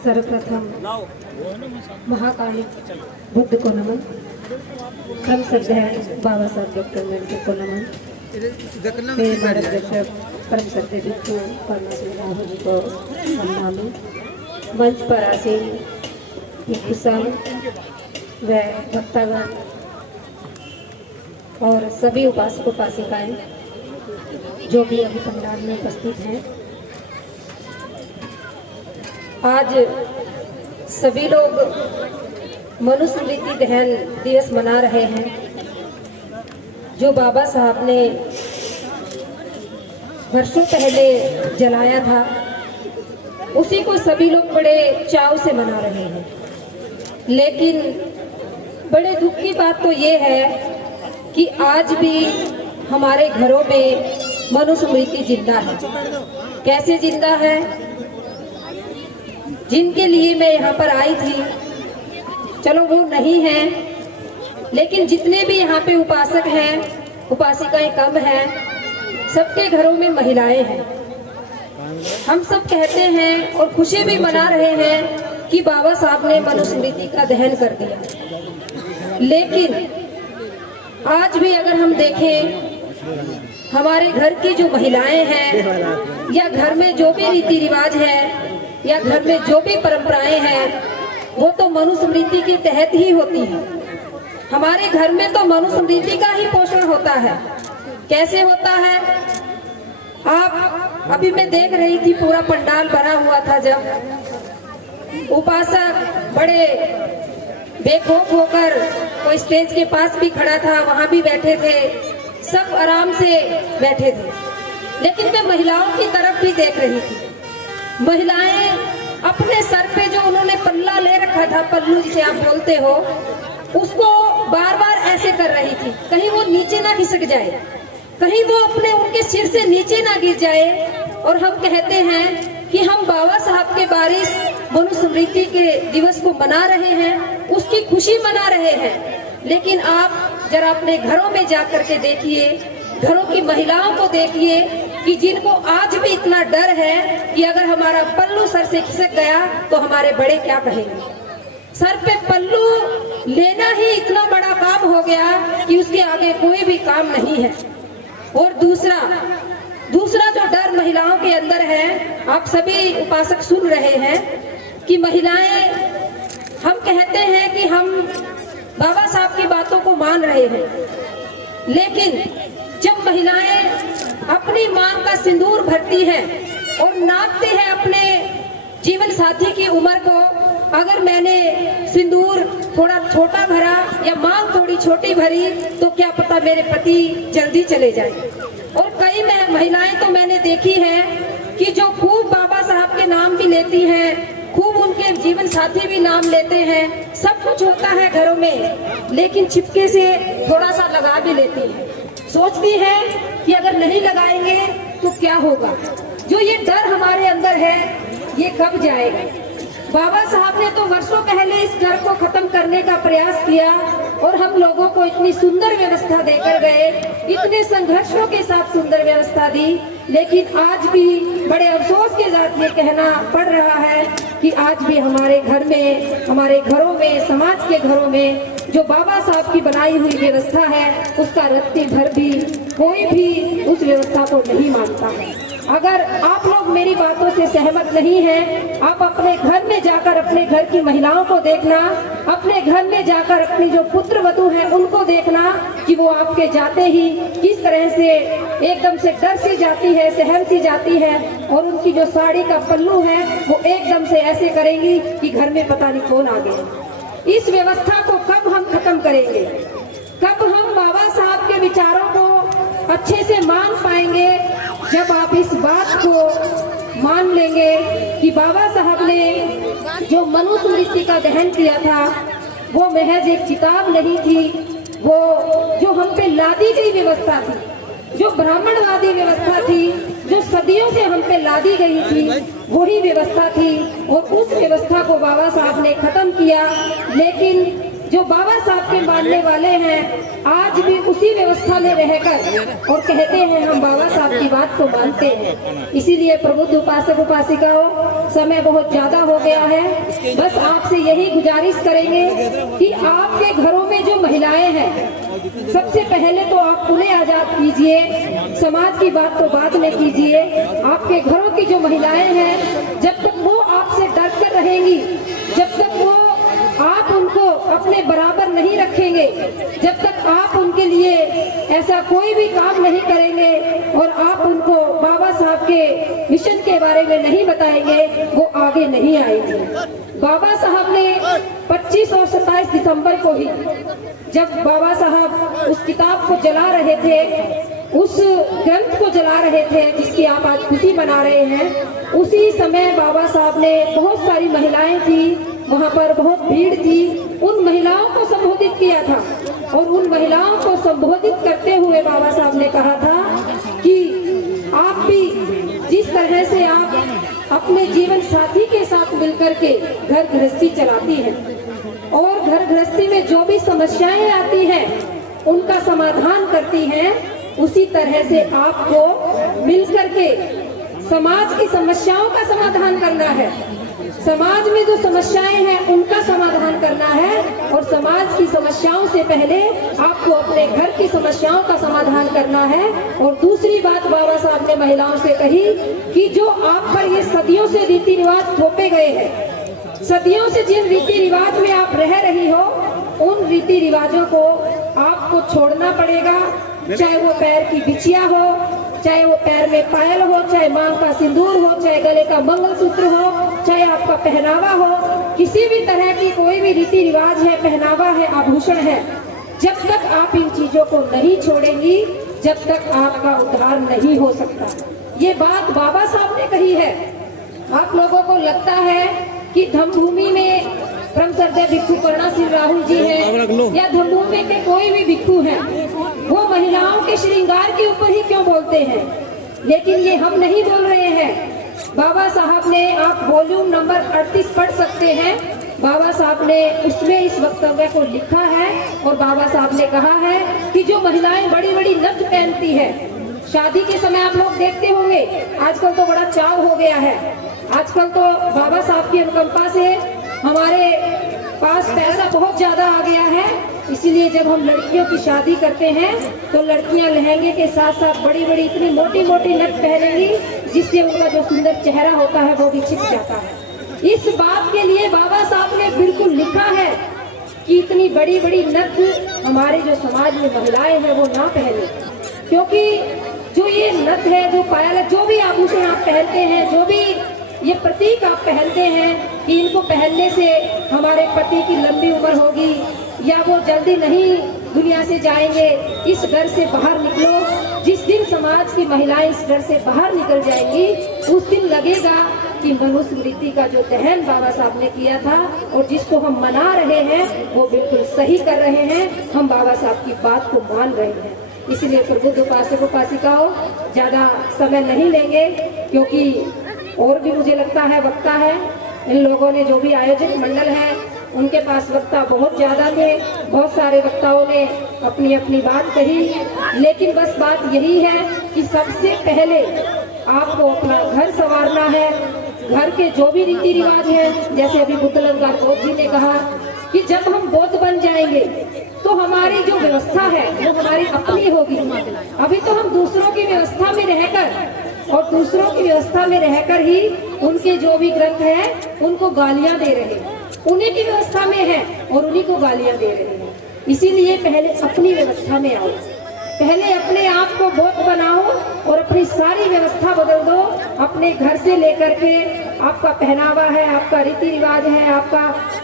सर्वप्रथम महाकाली बुद्ध को नमन, क्रम श्रद्धेय बाबा साहब डॉक्टर अम्बेडकर को नमन, फिर मार्गदर्शक परम सत्य बिट्टू परमाशिव राहुल जी को सम्मान, मंच पर आसीन हिंदू संघ व भक्तगण और सभी उपासक उपासिकाएं जो भी अभी पंडाल में उपस्थित हैं। आज सभी लोग मनुस्मृति दहन दिवस मना रहे हैं, जो बाबा साहब ने वर्षों पहले जलाया था, उसी को सभी लोग बड़े चाव से मना रहे हैं। लेकिन बड़े दुख की बात तो ये है कि आज भी हमारे घरों में मनुस्मृति जिंदा है। कैसे जिंदा है? जिनके लिए मैं यहाँ पर आई थी, चलो वो नहीं है, लेकिन जितने भी यहाँ पे उपासक हैं, उपासिकाएं कम हैं, सबके घरों में महिलाएं हैं। हम सब कहते हैं और खुशी भी मना रहे हैं कि बाबा साहब ने मनुस्मृति का दहन कर दिया। लेकिन आज भी अगर हम देखें, हमारे घर की जो महिलाएं हैं या घर में जो भी रीति रिवाज है या घर में जो भी परंपराएं हैं, वो तो मनुस्मृति के तहत ही होती है। हमारे घर में तो मनुस्मृति का ही पोषण होता है। कैसे होता है? आप अभी मैं देख रही थी, पूरा पंडाल भरा हुआ था। जब उपासक बड़े बेखौफ होकर, कोई स्टेज के पास भी खड़ा था, वहां भी बैठे थे, सब आराम से बैठे थे। लेकिन मैं महिलाओं की तरफ भी देख रही थी। महिलाएं अपने सर पे जो उन्होंने पल्ला ले रखा था, पल्लू जिसे आप बोलते हो, उसको बार बार ऐसे कर रही थी, कहीं वो नीचे ना खिसक जाए, कहीं वो अपने उनके सिर से नीचे ना गिर जाए। और हम कहते हैं कि हम बाबा साहब के बारिश मनुस्मृति के दिवस को मना रहे हैं, उसकी खुशी मना रहे हैं। लेकिन आप जरा अपने घरों में जाकर के देखिए, घरों की महिलाओं को देखिए कि जिनको आज भी इतना डर है कि अगर हमारा पल्लू सर से खिसक गया तो हमारे बड़े क्या कहेंगे। सर पे पल्लू लेना ही इतना बड़ा काम हो गया कि उसके आगे कोई भी काम नहीं है। और दूसरा जो डर महिलाओं के अंदर है, आप सभी उपासक सुन रहे हैं कि महिलाएं, हम कहते हैं कि हम बाबा साहब की बातों को मान रहे हैं, लेकिन जब महिलाएं अपनी मांग का सिंदूर भरती है और नापती है अपने जीवन साथी की उम्र को, अगर मैंने सिंदूर थोड़ा छोटा भरा या मांग थोड़ी छोटी भरी तो क्या पता मेरे पति जल्दी चले जाए। और कई महिलाएं तो मैंने देखी है कि जो खूब बाबा साहब के नाम भी लेती हैं, खूब उनके जीवन साथी भी नाम लेते हैं, सब कुछ होता है घरों में, लेकिन छिपके से थोड़ा सा लगा भी लेती है। सोचती है कि अगर नहीं लगाएंगे तो क्या होगा। जो ये डर हमारे अंदर है, ये कब जाएगा? बाबा साहब ने तो वर्षों पहले इस डर को खत्म करने का प्रयास किया और हम लोगों को इतनी सुंदर व्यवस्था देकर गए, इतने संघर्षों के साथ सुंदर व्यवस्था दी। लेकिन आज भी बड़े अफसोस के साथ ये कहना पड़ रहा है कि आज भी हमारे घर में, हमारे घरों में, समाज के घरों में जो बाबा साहब की बनाई हुई व्यवस्था है, उसका रत्ती भर भी कोई भी उस व्यवस्था को नहीं मानता है। अगर आप लोग मेरी बातों से सहमत नहीं हैं, आप अपने घर में जाकर अपने घर की महिलाओं को देखना, अपने घर में जाकर अपनी जो पुत्र वधू हैं उनको देखना कि वो आपके जाते ही किस तरह से एकदम से डर सी जाती है, सहम सी जाती है, और उनकी जो साड़ी का पल्लू है वो एकदम से ऐसे करेंगी कि घर में पता नहीं कौन आ गया। इस व्यवस्था को कब हम खत्म करेंगे? कब हम बाबा साहब के विचारों को अच्छे से मान पाएंगे? जब आप इस बात को मान लेंगे कि बाबा साहब ने जो मनुस्मृति का दहन किया था वो महज एक किताब नहीं थी, वो जो हम पे लादी गई व्यवस्था थी, जो ब्राह्मणवादी व्यवस्था थी, जो सदियों से हम पे लादी गई थी, वही व्यवस्था थी। और उस व्यवस्था को बाबा साहब ने खत्म किया। लेकिन जो बाबा साहब के मानने वाले हैं आज भी उसी व्यवस्था में रहकर और कहते हैं हम बाबा साहब की बात को मानते हैं। इसीलिए प्रबुद्ध उपासक उपासिकाओं, समय बहुत ज्यादा हो गया है। बस आपसे यही गुजारिश करेंगे कि आपके घरों में जो महिलाएं हैं, सबसे पहले तो आप उन्हें आजाद कीजिए, समाज की बात तो बाद में कीजिए। आपके घरों की जो महिलाएं हैं, जब तक वो आपसे डर कर रहेंगी, जब तक वो आप उनको अपने बराबर नहीं रखेंगे, जब तक आप उनके लिए ऐसा कोई भी काम नहीं करेंगे और आप उनको बाबा साहब के मिशन के बारे में नहीं बताएंगे, वो आगे नहीं आएंगे। बाबा साहब ने 25 और 27 दिसंबर को ही जब बाबा साहब उस किताब को जला रहे थे, उस ग्रंथ को जला रहे थे जिसकी आप आज खुशी मना रहे हैं, उसी समय बाबा साहब ने बहुत सारी महिलाएं थी, वहाँ पर बहुत भीड़ थी, उन महिलाओं को संबोधित किया था और उन महिलाओं को संबोधित करते हुए बाबा साहब ने कहा था कि आप भी जिस तरह से आप अपने जीवन साथी के साथ मिलकर के घर गृहस्थी चलाती हैं और घर गृहस्थी में जो भी समस्याएं आती हैं उनका समाधान करती हैं, उसी तरह से आपको मिलकर के समाज की समस्याओं का समाधान करना है। समाज में जो समस्याएं हैं उनका समाधान करना है और समाज की समस्याओं से पहले आपको अपने घर की समस्याओं का समाधान करना है। और दूसरी बात बाबा साहब ने महिलाओं से कही कि जो आप पर ये सदियों से रीति रिवाज थोपे गए हैं, सदियों से जिन रीति रिवाज में आप रह रही हो, उन रीति रिवाजों को आपको छोड़ना पड़ेगा। चाहे वो पैर की बिछिया हो, चाहे वो पैर में पायल हो, चाहे मांग का सिंदूर हो, चाहे गले का मंगलसूत्र हो, चाहे आपका पहनावा हो, किसी भी तरह की कोई भी रीति रिवाज है, पहनावा है, आभूषण है, जब तक आप इन चीजों को नहीं छोड़ेंगी, जब तक आपका उद्धार नहीं हो सकता। ये बात बाबा साहब ने कही है। आप लोगों को लगता है कि धम्मभूमि में परम श्रद्धेय भिक्षु करुणा सिंह राहुल जी हैं या धम्मभूमि के कोई भी भिक्षु हैं, वो महिलाओं के श्रृंगार के ऊपर ही क्यों बोलते हैं? लेकिन ये हम नहीं बोल रहे हैं। बाबा साहब ने, आप वॉल्यूम नंबर 38 पढ़ सकते हैं, बाबा साहब ने उसमें इस वक्तव्य को लिखा है और बाबा साहब ने कहा है कि जो महिलाएं बड़ी बड़ी नथ पहनती है, शादी के समय आप लोग देखते होंगे, आजकल तो बड़ा चाव हो गया है, आजकल तो बाबा साहब की अनुकंपा से हमारे पास पैसा बहुत ज्यादा आ गया है, इसीलिए जब हम लड़कियों की शादी करते हैं तो लड़कियां लहंगे के साथ साथ बड़ी बड़ी इतनी मोटी मोटी नथ पहनेंगी जिससे उनका जो सुंदर चेहरा होता है वो भी छिप जाता है। इस बात के लिए बाबा साहब ने बिल्कुल लिखा है कि इतनी बड़ी बड़ी नथ हमारे जो समाज में महिलाएं हैं वो ना पहने, क्योंकि जो ये नथ है, जो पायल है, जो भी आभूषण आप पहनते हैं, जो भी ये प्रतीक आप पहनते हैं कि इनको पहनने से हमारे पति की लंबी उम्र होगी या वो जल्दी नहीं दुनिया से जाएंगे, इस डर से बाहर निकलो। जिस दिन समाज की महिलाएं इस डर से बाहर निकल जाएंगी, उस दिन लगेगा कि मनुस्मृति का जो दहन बाबा साहब ने किया था और जिसको हम मना रहे हैं वो बिल्कुल सही कर रहे हैं, हम बाबा साहब की बात को मान रहे हैं। इसलिए प्रबुद्ध उपासक उपासिकाओं, ज्यादा समय नहीं लेंगे क्योंकि और भी मुझे लगता है वक्ता है, इन लोगों ने जो भी आयोजक मंडल है उनके पास वक्ता बहुत ज्यादा थे, बहुत सारे वक्ताओं ने अपनी अपनी बात कही, लेकिन बस बात यही है कि सबसे पहले आपको अपना घर संवारना है। घर के जो भी रीति रिवाज है, जैसे अभी बुद्धलंकार कोच जी ने कहा कि जब हम बौद्ध बन जाएंगे तो हमारी जो व्यवस्था है वो हमारी अपनी होगी। अभी तो हम दूसरों की व्यवस्था में रहकर और दूसरों की व्यवस्था में रहकर ही उनके जो भी ग्रंथ हैं उनको गालियां दे रहे हैं, उन्हीं की व्यवस्था में है और उन्हीं को गालियां दे रहे हैं। इसीलिए पहले अपनी व्यवस्था में आओ, पहले अपने आप को बौद्ध बनाओ और अपनी सारी व्यवस्था बदल दो। अपने घर से लेकर के आपका पहनावा है, आपका रीति रिवाज है, आपका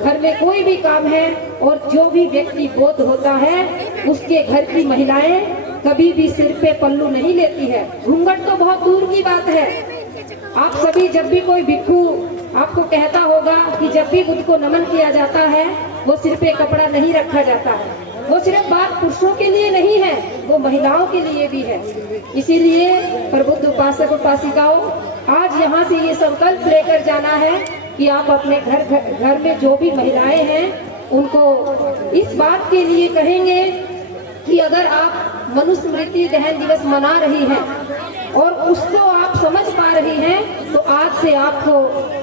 घर में कोई भी काम है, और जो भी व्यक्ति बौद्ध होता है उसके घर की महिलाएं कभी भी सिर पे पल्लू नहीं लेती है। घूंघट तो बहुत दूर की बात है। आप सभी जब भी कोई भिक्षु आपको कहता होगा कि जब भी बुद्ध को नमन किया जाता है वो सिर पे कपड़ा नहीं रखा जाता है, वो सिर्फ बात पुरुषों के लिए नहीं है, वो महिलाओं के लिए भी है। इसीलिए प्रबुद्ध उपासक उपासिकाओं, आज यहाँ से ये संकल्प लेकर जाना है कि आप अपने घर में जो भी महिलाएं हैं उनको इस बात के लिए कहेंगे कि अगर आप मनुस्मृति दहन दिवस मना रही हैं और उसको आप समझ पा रही हैं, तो आज से आपको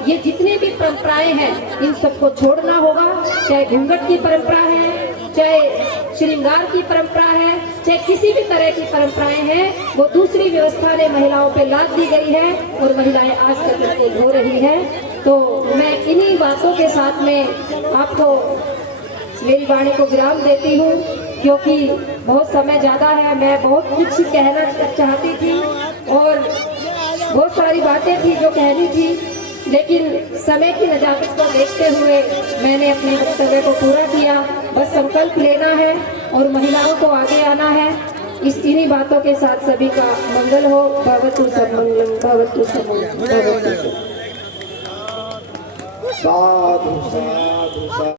ये जितने भी परंपराएं हैं इन सबको छोड़ना होगा। चाहे घूंघट की परंपरा है, चाहे श्रृंगार की परंपरा है, चाहे किसी भी तरह की परंपराएं हैं, वो दूसरी व्यवस्था ने महिलाओं पे लाद दी गई है और महिलाएं आज तक उसको धो रही हैं। तो मैं इन्हीं बातों के साथ में आपको मेरी वाणी को विराम देती हूँ, क्योंकि बहुत समय ज़्यादा है। मैं बहुत कुछ कहना चाहती थी और बहुत सारी बातें थी जो कहनी थी, लेकिन समय की नजाकत को देखते हुए मैंने अपने वक्तव्य को पूरा किया। बस संकल्प लेना है और महिलाओं को आगे आना है। इन्हीं बातों के साथ सभी का मंगल हो। भवतु सब मंगलम, भवतु सब मंगलम, भवतु सब। साधु साधु साधु।